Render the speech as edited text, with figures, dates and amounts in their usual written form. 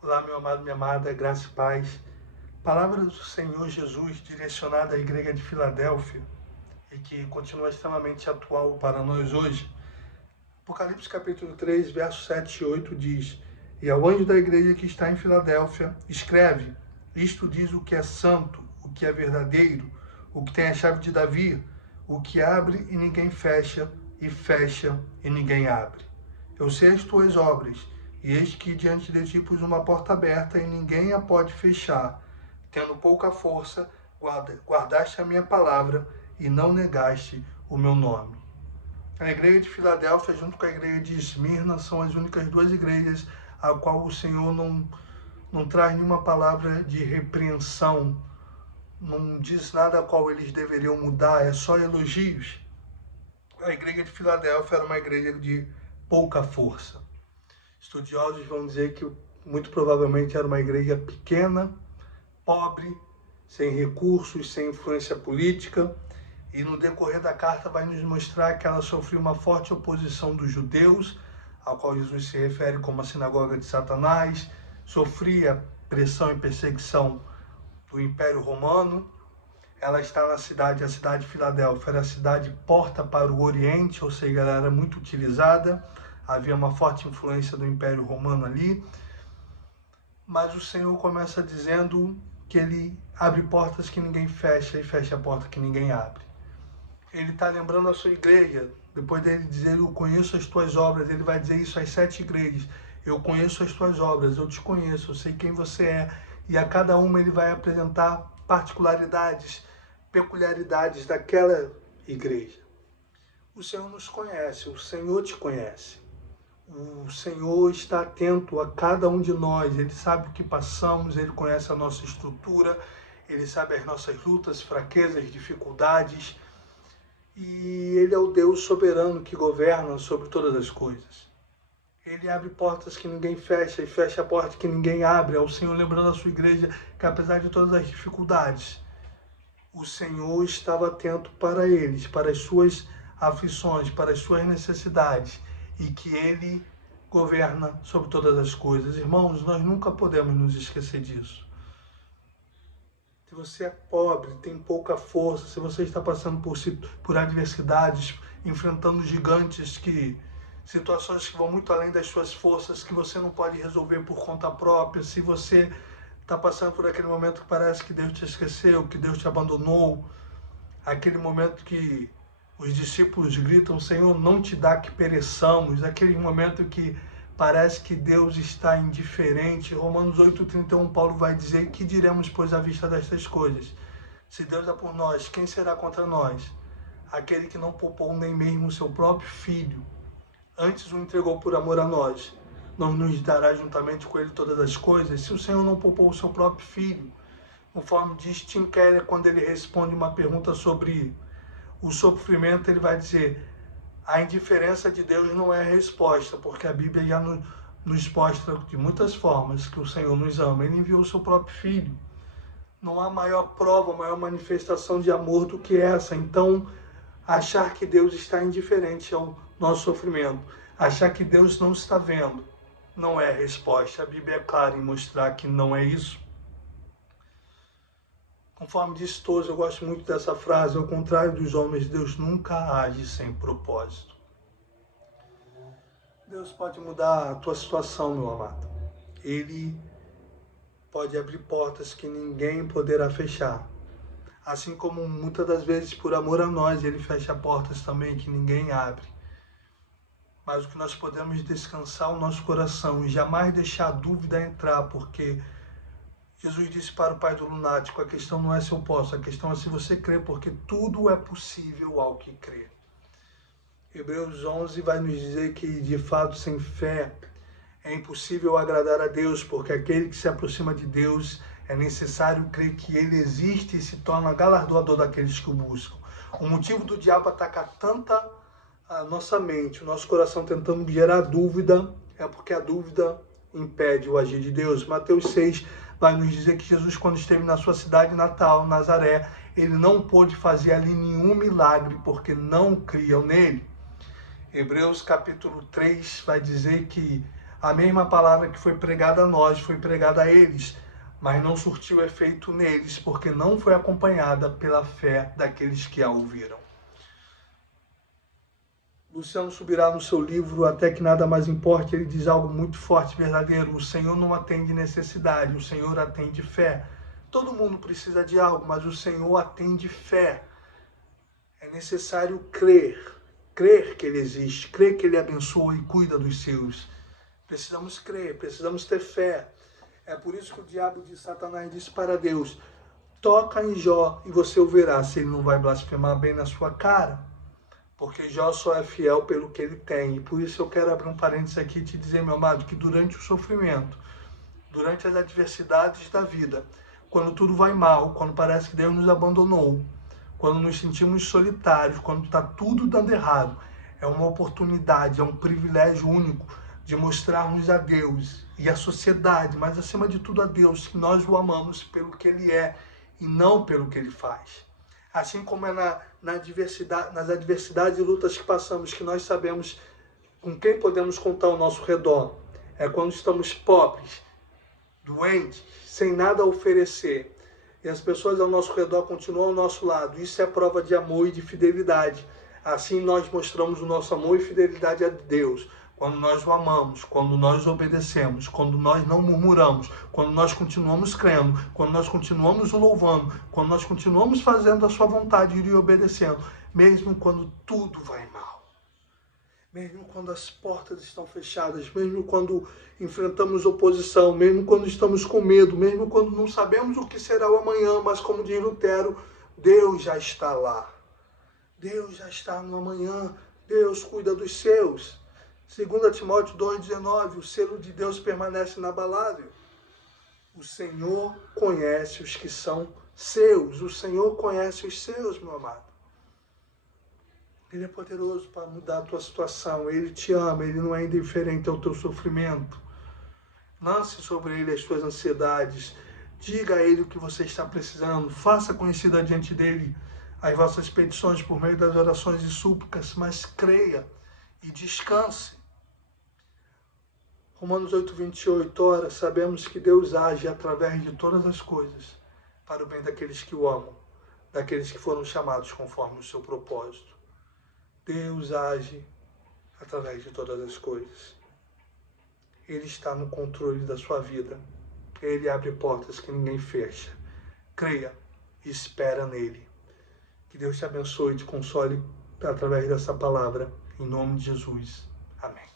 Olá, meu amado, minha amada, graça e paz. Palavra do Senhor Jesus direcionada à igreja de Filadélfia e que continua extremamente atual para nós hoje. Apocalipse capítulo 3, versos 7 e 8 diz: E ao anjo da igreja que está em Filadélfia, escreve: Isto diz o que é santo, o que é verdadeiro, o que tem a chave de Davi, o que abre e ninguém fecha, e fecha e ninguém abre. Eu sei as tuas obras, e eis que diante de ti pus uma porta aberta, e ninguém a pode fechar. Tendo pouca força, guardaste a minha palavra, e não negaste o meu nome. A igreja de Filadélfia, junto com a igreja de Esmirna, são as únicas duas igrejas a qual o Senhor não traz nenhuma palavra de repreensão, não diz nada a qual eles deveriam mudar, é só elogios. A igreja de Filadélfia era uma igreja de pouca força. Estudiosos vão dizer que muito provavelmente era uma igreja pequena, pobre, sem recursos, sem influência política. E no decorrer da carta vai nos mostrar que ela sofreu uma forte oposição dos judeus, ao qual Jesus se refere como a sinagoga de Satanás, sofria pressão e perseguição do Império Romano. Ela está na cidade, a cidade de Filadélfia era a cidade porta para o Oriente, ou seja, ela era muito utilizada, havia uma forte influência do Império Romano ali. Mas o Senhor começa dizendo que ele abre portas que ninguém fecha e fecha a porta que ninguém abre. Ele está lembrando a sua igreja, depois dele dizer, eu conheço as tuas obras, ele vai dizer isso às 7 igrejas. Eu conheço as tuas obras, eu te conheço, eu sei quem você é. E a cada uma ele vai apresentar particularidades, peculiaridades daquela igreja. O Senhor nos conhece, o Senhor te conhece. O Senhor está atento a cada um de nós, Ele sabe o que passamos, Ele conhece a nossa estrutura, Ele sabe as nossas lutas, fraquezas, dificuldades. E Ele é o Deus soberano que governa sobre todas as coisas. Ele abre portas que ninguém fecha e fecha a porta que ninguém abre. É o Senhor lembrando a sua igreja que apesar de todas as dificuldades, o Senhor estava atento para eles, para as suas aflições, para as suas necessidades, e que Ele governa sobre todas as coisas. Irmãos, nós nunca podemos nos esquecer disso. Se você é pobre, tem pouca força, se você está passando por adversidades, enfrentando gigantes, situações que vão muito além das suas forças, que você não pode resolver por conta própria, se você está passando por aquele momento que parece que Deus te esqueceu, que Deus te abandonou, aquele momento que os discípulos gritam, Senhor, não te dá que pereçamos, aquele momento que parece que Deus está indiferente. Romanos 8,31, Paulo vai dizer, que diremos, pois, à vista destas coisas? Se Deus é por nós, quem será contra nós? Aquele que não poupou nem mesmo o seu próprio filho, antes o entregou por amor a nós, não nos dará juntamente com ele todas as coisas? Se o Senhor não poupou o seu próprio filho, conforme diz Tim Keller, quando ele responde uma pergunta sobre o sofrimento, ele vai dizer, a indiferença de Deus não é a resposta, porque a Bíblia já nos mostra de muitas formas que o Senhor nos ama. Ele enviou o seu próprio filho. Não há maior prova, maior manifestação de amor do que essa. Então, achar que Deus está indiferente ao nosso sofrimento, achar que Deus não está vendo, não é a resposta. A Bíblia é clara em mostrar que não é isso. Conforme disse todos, eu gosto muito dessa frase, ao contrário dos homens, Deus nunca age sem propósito. Deus pode mudar a tua situação, meu amado. Ele pode abrir portas que ninguém poderá fechar. Assim como muitas das vezes, por amor a nós, Ele fecha portas também que ninguém abre. Mas o que nós podemos descansar o nosso coração e jamais deixar a dúvida entrar, porque Jesus disse para o pai do lunático, a questão não é se eu posso, a questão é se você crê, porque tudo é possível ao que crê. Hebreus 11 vai nos dizer que, de fato, sem fé é impossível agradar a Deus, porque aquele que se aproxima de Deus é necessário crer que Ele existe e se torna galardoador daqueles que o buscam. O motivo do diabo atacar tanta a nossa mente, o nosso coração tentando gerar dúvida, é porque a dúvida impede o agir de Deus. Mateus 6 vai nos dizer que Jesus, quando esteve na sua cidade natal, Nazaré, ele não pôde fazer ali nenhum milagre, porque não criam nele. Hebreus capítulo 3 vai dizer que A mesma palavra que foi pregada a nós, foi pregada a eles, mas não surtiu efeito neles, porque não foi acompanhada pela fé daqueles que a ouviram. Luciano Subirá, no seu livro Até que Nada Mais Importe, ele diz algo muito forte e verdadeiro: o Senhor não atende necessidade, o Senhor atende fé. Todo mundo precisa de algo, mas o Senhor atende fé. É necessário crer que Ele existe, crer que Ele abençoa e cuida dos seus. Precisamos crer, precisamos ter fé. É por isso que o diabo de Satanás disse para Deus: toca em Jó e você o verá se ele não vai blasfemar bem na sua cara. Porque Jó só é fiel pelo que ele tem. E por isso eu quero abrir um parênteses aqui e te dizer, meu amado, que durante o sofrimento, durante as adversidades da vida, quando tudo vai mal, quando parece que Deus nos abandonou, quando nos sentimos solitários, quando está tudo dando errado, é uma oportunidade, é um privilégio único de mostrarmos a Deus e à sociedade, mas acima de tudo a Deus, que nós o amamos pelo que Ele é e não pelo que Ele faz. Assim como é nas adversidades e lutas que passamos, que nós sabemos com quem podemos contar ao nosso redor. É quando estamos pobres, doentes, sem nada a oferecer, e as pessoas ao nosso redor continuam ao nosso lado. Isso é prova de amor e de fidelidade. Assim nós mostramos o nosso amor e fidelidade a Deus. Quando nós o amamos, quando nós obedecemos, quando nós não murmuramos, quando nós continuamos crendo, quando nós continuamos o louvando, quando nós continuamos fazendo a sua vontade e lhe obedecendo, mesmo quando tudo vai mal, mesmo quando as portas estão fechadas, mesmo quando enfrentamos oposição, mesmo quando estamos com medo, mesmo quando não sabemos o que será o amanhã, mas como diz Lutero, Deus já está lá. Deus já está no amanhã, Deus cuida dos seus. 2 Timóteo 2,19, o selo de Deus permanece inabalável. O Senhor conhece os que são seus, o Senhor conhece os seus, meu amado. Ele é poderoso para mudar a tua situação, Ele te ama, Ele não é indiferente ao teu sofrimento. Lance sobre Ele as tuas ansiedades, diga a Ele o que você está precisando, faça conhecida diante dEle as vossas petições por meio das orações e súplicas, mas creia e descanse. Romanos 8,28, ora, sabemos que Deus age através de todas as coisas, para o bem daqueles que o amam, daqueles que foram chamados conforme o seu propósito. Deus age através de todas as coisas. Ele está no controle da sua vida. Ele abre portas que ninguém fecha. Creia e espera nele. Que Deus te abençoe e te console através dessa palavra. Em nome de Jesus. Amém.